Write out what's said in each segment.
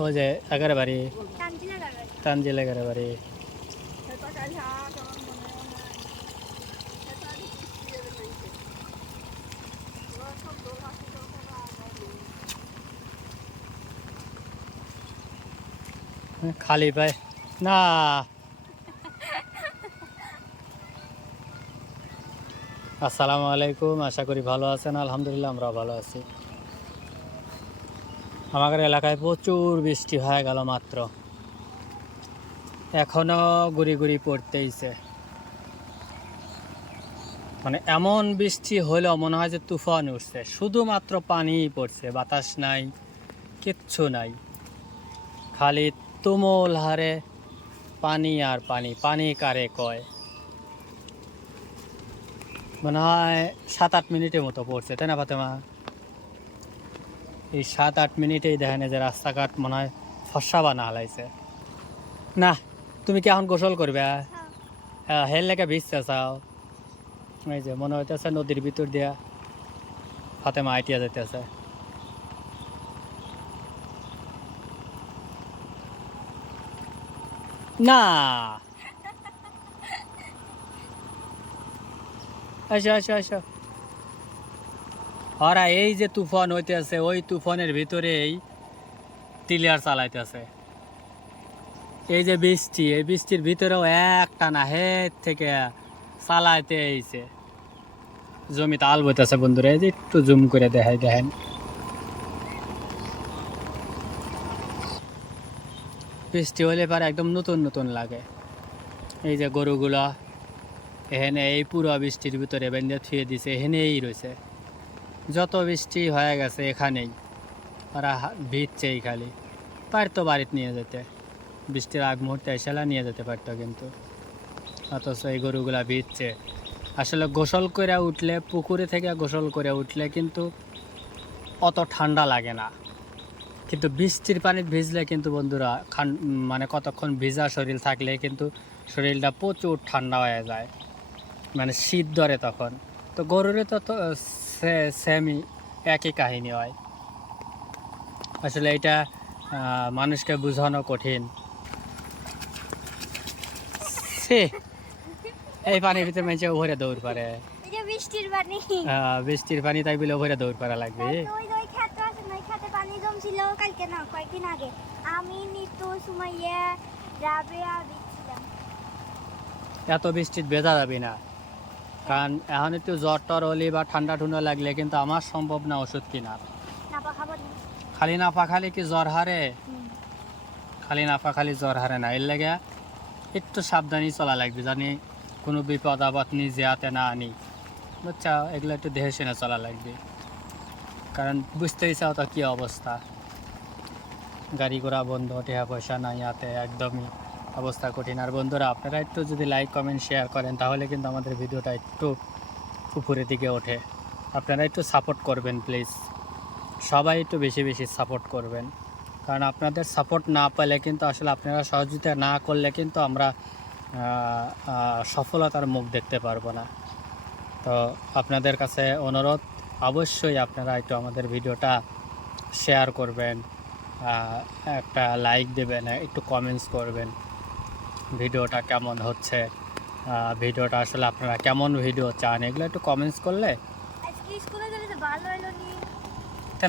ও যে এগারে বাড়ি তানজিল এগারে বাড়ি খালি পায় না। আসসালামু আলাইকুম, আশা করি ভালো আছেন। আলহামদুলিল্লাহ আমরা ভালো আছি। আমাদের এলাকায় প্রচুর বৃষ্টি হয়ে গেল মাত্র, এখনো গুড়ি গুড়ি পড়তেইছে। মানে এমন বৃষ্টি হইলেও মনে হয় যে তুফান উঠছে, শুধুমাত্র পানিই পড়ছে, বাতাস নাই, কিচ্ছু নাই, খালি তুমুল হারে পানি আর পানি। পানি কারে কয়, মনে হয় 7-8 মিনিটের মতো পড়ছে, তাই না ফাতেমা? এই 7-8 মিনিটেই দেখেন যে রাস্তাঘাট মনে হয় ফর্সা বানা হালাইছে। না, তুমি কি এখন গোসল করবে? হেল লেগে ভিজতে চাও? এই যে মনে হইতেছে নদীর ভিতর দিয়া ফাতেমা আইটিয়া যাইতেছে। না, আসো আসো আসো। ওরা এই যে তুফান হইতেছে, ওই তুফানের ভিতরেই টিলিয়ার চালাইতেছে। এই যে বৃষ্টি, এই বৃষ্টির ভিতরেও একটা না হেড থেকে চালাইতে এইছে। জমিতে আল বইতেছে বন্ধুরা, এই যে একটু জুম করে দেখাই, দেখেন বৃষ্টি হলে পারে একদম নতুন নতুন লাগে। এই যে গরুগুলা এখানে এই পুরো বৃষ্টির ভিতরে বেঁধে থুয়ে দিছে, এখানেই রয়েছে। যত বৃষ্টি হয়ে গেছে এখানেই ওরা ভিজছেই, খালি পারতো বাড়িতে নিয়ে যেতে, বৃষ্টির আগ মুহূর্তে এসেলা নিয়ে যেতে পারতো, কিন্তু অথচ এই গরুগুলা ভিজছে। আসলে গোসল করে উঠলে, পুকুরে থেকে গোসল করে উঠলে কিন্তু অত ঠান্ডা লাগে না, কিন্তু বৃষ্টির পানিতে ভিজলে কিন্তু বন্ধুরা মানে কতক্ষণ ভিজা শরীর থাকলে কিন্তু শরীরটা প্রচুর ঠান্ডা হয়ে যায়, মানে শীত ধরে তখন। তো গরুরে তো সেমই একই কাহিনী হয়। আসলে এটা মানুষকে বোঝানো কঠিন। এই পানির ভিতরে মানুষে ভরে দৌড় পারে, বৃষ্টির পানি তাই বলে ভরে দৌড় পারা লাগবে। এত বৃষ্টির ভেজা যাবে না, কারণ এখন একটু জ্বর টর হলে বা ঠান্ডা ঠুন্ডা লাগলে কিন্তু আমার সম্ভব না ওষুধ কিনা। খালি নাপা খালি কি জ্বর হারে? খালি নাপা খালি জ্বর হারে না, এর লেগে একটু সাবধানী চলা লাগবে, জানি কোনো বিপদ আপদ নিজে হাতে না আনি, বুঝছা? এগুলো একটু দেখে শুনে চলা লাগবে, কারণ বুঝতেই চাও তো কী অবস্থা। গাড়ি ঘোড়া বন্ধ, টাকা পয়সা নাই হাতে, একদমই অবস্থা কঠিন। আর বন্ধুরা, আপনারা একটু যদি লাইক কমেন্ট শেয়ার করেন তাহলে কিন্তু আমাদের ভিডিওটা একটু উপরের দিকে ওঠে। আপনারা একটু সাপোর্ট করবেন প্লিজ, সবাই একটু বেশি বেশি সাপোর্ট করবেন, কারণ আপনাদের সাপোর্ট না পেলে কিন্তু, আসলে আপনারা সহযোগিতা না করলে কিন্তু আমরা সফলতার মুখ দেখতে পারবো না। তো আপনাদের কাছে অনুরোধ, অবশ্যই আপনারা একটু আমাদের ভিডিওটা শেয়ার করবেন, একটা লাইক দেবেন, একটু কমেন্টস করবেন ভিডিওটা কেমন হচ্ছে, ভিডিওটা আসলে আপনারা কেমন ভিডিও চান, এগুলো একটু কমেন্টস করলে।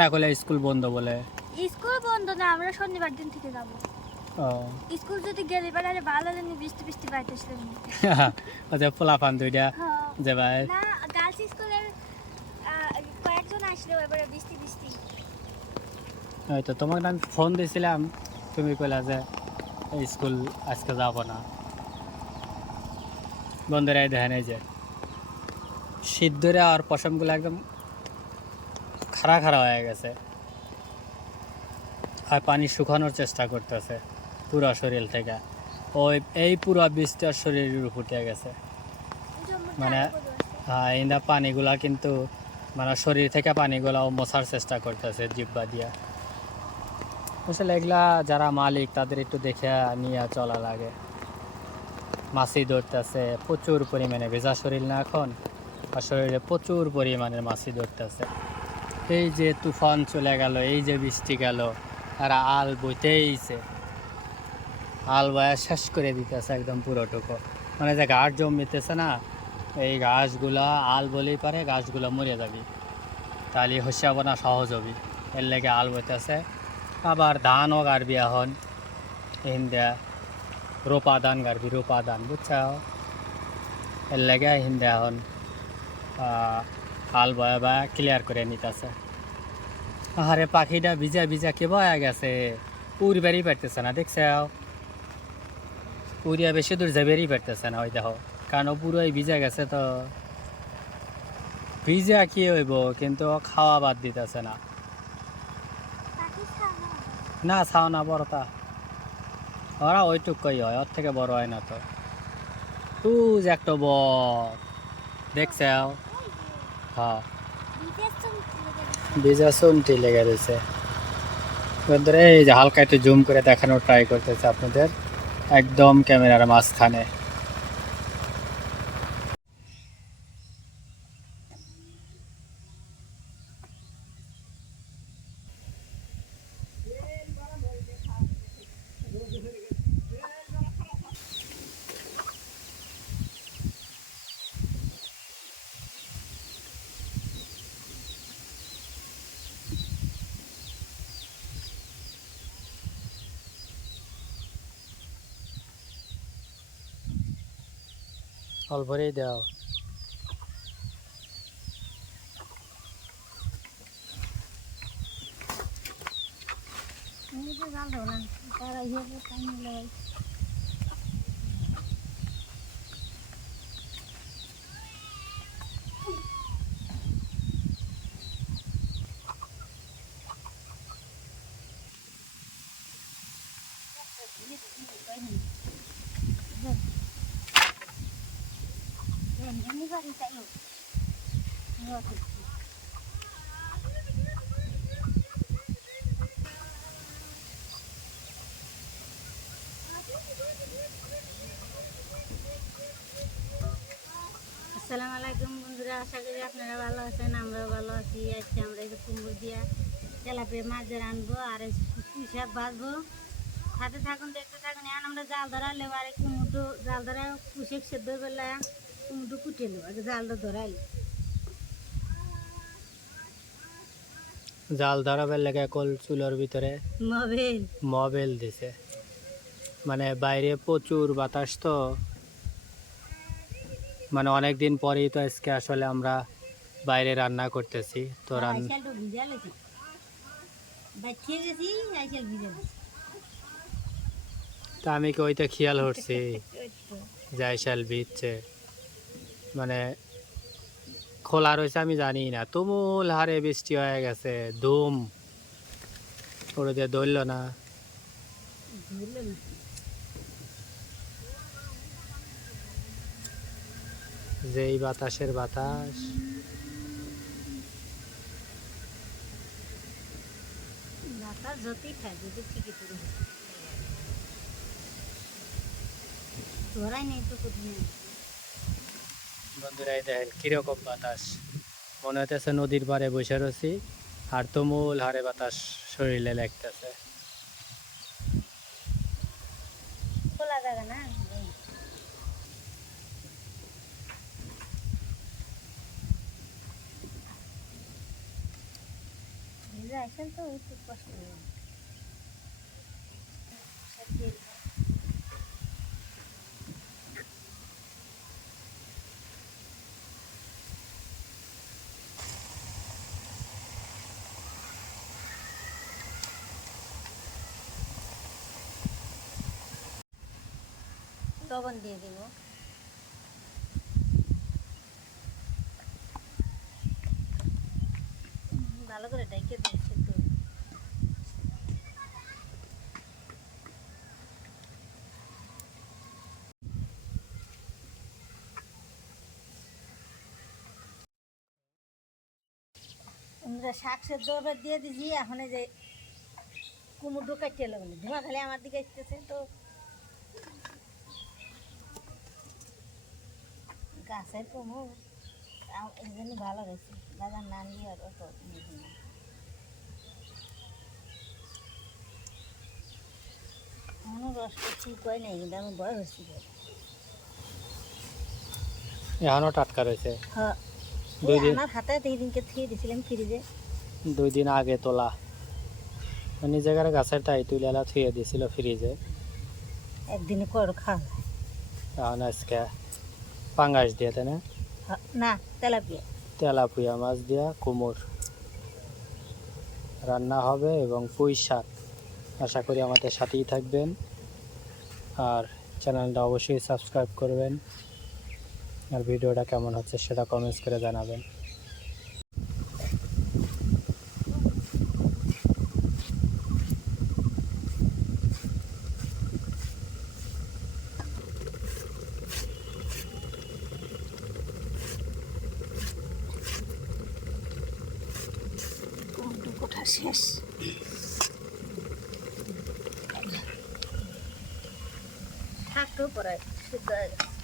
না করলে স্কুল বন্ধ বলে? স্কুল বন্ধ না, আমরা শনিবার দিন থেকে যাব। স্কুল যদি গেলে পারে ভালো লাগে, বৃষ্টি বৃষ্টি পাইতেছিলাম। আচ্ছা, পোলাপান দুইটা যে ভাই না, গার্লস স্কুলের কয়েকজন আসলো, এবারে বৃষ্টি বৃষ্টি। ওই তো তোমাকে আমি ফোন দিয়েছিলাম, তুমি কইলা যে স্কুল আজকে যাব না। বন্ধুরাই দেখেন, এই যে শীত ধরে আর পশমগুলো একদম খাড়া খাড়া হয়ে গেছে, আর পানি শুকানোর চেষ্টা করতেছে পুরো শরীর থেকে। ওই এই পুরো বৃষ্টির শরীরের উপর দিয়ে গেছে, মানে এই পানিগুলা কিন্তু মানে শরীর থেকে পানিগুলাও মোছার চেষ্টা করতেছে জিব্বা দিয়া। আসলে এগুলা যারা মালিক তাদের একটু দেখে নিয়ে চলা লাগে। মাছি ধরতেছে প্রচুর পরিমাণে, ভেজা শরীর না এখন, আর শরীরে প্রচুর পরিমাণের মাছি ধরতেছে। এই যে তুফান চলে গেল, এই যে বৃষ্টি গেল, আর আল বইতেইছে, আল বয়া শেষ করে দিতেছে একদম পুরোটুকু। মানে যে ঘাস জমিতেছে না, এই ঘাসগুলা আল বলেই পারে গাছগুলো মরে যাবি, তাহলে হসিয়াবো না সহজ হবি, এর লেগে আল বইতেছে। আবার ধানও গাড়বি এখন, হিন্দা রোপা ধান গাড়বি, রোপা ধান বুঝছাও, এর লেগে হিন্দা এখন আল বয়া বা ক্লিয়ার করে নিতেছে। আরে পাখিটা ভিজা ভিজা কে বয়া গেছে, উড়বারই পারতেছে না, দেখছাও উড়িয়া বেশি দূর যাবেরই পারতেছে না, ওই দেখো, কারণ ও পুরোই ভিজা গেছে। তো ভিজা কি হইব, কিন্তু ও খাওয়া বাদ দিতেছে না। পাখি ছানা না ছাও না বড়টা, ওরা ওইটুকুই হয়, ওর থেকে বড় হয় না। তো তুই যে একটা বক দেখছাও, ওই যে হ্যাঁ বিদেশ চমকে গেছে। ভিজা শুনটি লেগে রয়েছে। বন্ধুরা এই যে হালকা একটু জুম করে দেখানোর ট্রাই করতেছে আপনাদের, একদম ক্যামেরার মাঝখানে। অল্পরেই দাও। আমি তো জানতো না তারা ইয়ে টাইম লাগে। এমনি বাড়ি চাইলো আসসালামু আলাইকুম বন্ধুরা, আশা করি আপনারা ভালো আছেন, আমরাও ভালো আছি। আজকে আমরা এই যে কুমড়ো দিয়া তেলাপিয়া মাছের আনবো আর এই পুঁই শাক ভাজবো। সাথে থাকুন, দেখতে থাকুন। এখন আমরা জাল ধরালে আর কুমড়ো জাল ধরা পুঁই শাক সেদ্ধ করলে কুমড়ো কুটে নেবো, আগে জালটা ধরাইলে জাল ধরাবার লেগে কল চুলোর ভিতরে মোবাইল মোবাইল দিছে, মানে বাইরে প্রচুর বাতাস, তো মানে অনেক দিন পরেই তো আজকে আসলে আমরা বাইরে রান্না করতেছি। তো আইসালটা ভিজা লেছি বাচ্চে গেছি, আইসাল ভিজা লেছি। তা আমি কি ওইটা খেয়াল করছি জায়সাল ভিজছে, মানে খোলা রয়েছে আমি জানি না, তুমুল হারে বৃষ্টি হয়ে গেছে, ধুম ওর দিয়ে ধরল না। যেই বাতাসের বাতাস, বাতাস যতই খায় যদি ঠিকই তুলে ধরাই নেই তো কোথায়। বন্ধুরা এই দেখেন কিরকম বাতাস, মনে হইতেছে নদীর পাড়ে বসে রয়েছি, আর তুমুল হারে বাতাস শরীরে লাগতেছে। খোলা জায়গা না ভিজা আইসাল তো একটু কষ্ট হবে। লবণ দিয়ে দিব, ভালো করে ডাইকে দিয়েছে তো। আমরা শাক সেদ্ধ এবার দিয়ে দিছি, এখন এই যে কুমড়ো কাটতে এলো, মানে ধোঁয়া খালি আমার দিকে আসতেছে তো। গাছের কুমড়ো এই জন্য ভালো গেছে, বাজার না নিয়ে আর অত কষ্ট সুখ হয় নাই, কিন্তু আমি বয়স হচ্ছি। এখনও টাটকা রয়েছে। হ্যাঁ, দুই দিন আমার হাতে দিনকে থুয়ে দিয়েছিলাম ফ্রিজে। 2 দিন আগে তোলা নিজেকার গাছের তাই তুলে থুয়ে দিয়েছিল ফ্রিজে। একদিনে কর খাওয়া যায়। এখন আজকে পাঙ্গাস দিয়ে, তাই না? না, তেলাপিয়া। তেলাপুয়া মাছ দিয়া কুমড় রান্না হবে এবং পুঁই শাক। আশা করি আমাদের সাথেই থাকবেন, আর চ্যানেলটা অবশ্যই সাবস্ক্রাইব করবেন, আর ভিডিওটা কেমন হচ্ছে সেটা কমেন্টস করে জানাবেন। কোঠা শেষ। থাকতেও পরে সিদ্ধ হয়ে গেছে।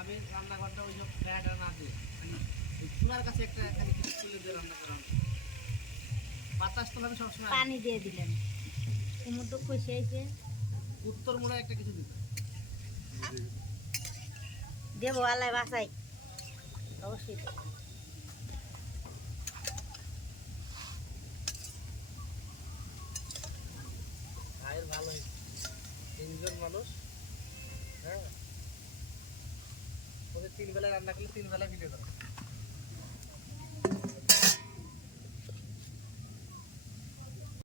আমি রান্নাঘরটা ওই যে ফ্ল্যাট না দিয়ে চুলার কাছে একটা খালি তুলে দিয়ে রান্না করা বাতাস তো আমি সবসময় পানি দিয়ে দিলেন, কুমড় তো কষে আইছে। উত্তর মোড়ে একটা কিছু দিতে দেবো আল্লাহ বাসাই, অবশ্যই দেবো। আয়ের ভালো হয়েছে 3 জন মানুষ। হ্যাঁ, ওদের 3 বেলা রান্না করলে 3 বেলা ভিডিও করা।